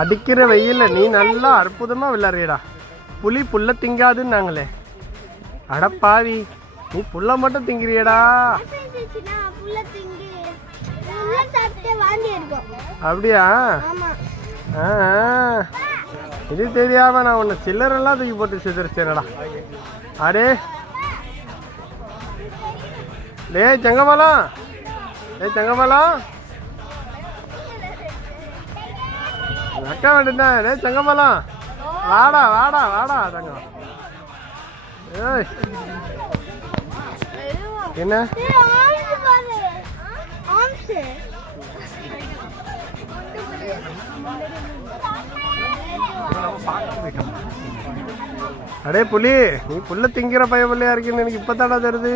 அடிக்கிற வெயில்ல நீ நல்லா அற்புதமா விளையாடுறியடா. புலி புல்ல திங்காதுன்னாங்களே, அட பாவி, நீ புல்ல மட்டும் திங்கிறியடா. அப்படியா? இது தெரியாம நான் உன்னை சில்லரெல்லாம் தூக்கி போட்டு சிதறிச்சேனடா. அரே டே செங்கமலம், செங்கமலம் அக்கா வேண்டியதான். டே செங்கமலம், வாடா வாடா வாடா தங்கம். ஏய் என்ன அடே புலி, நீ புல்ல திங்கிற பைய பிள்ளையா இருக்குன்னு எனக்கு இப்பதாடா தருது.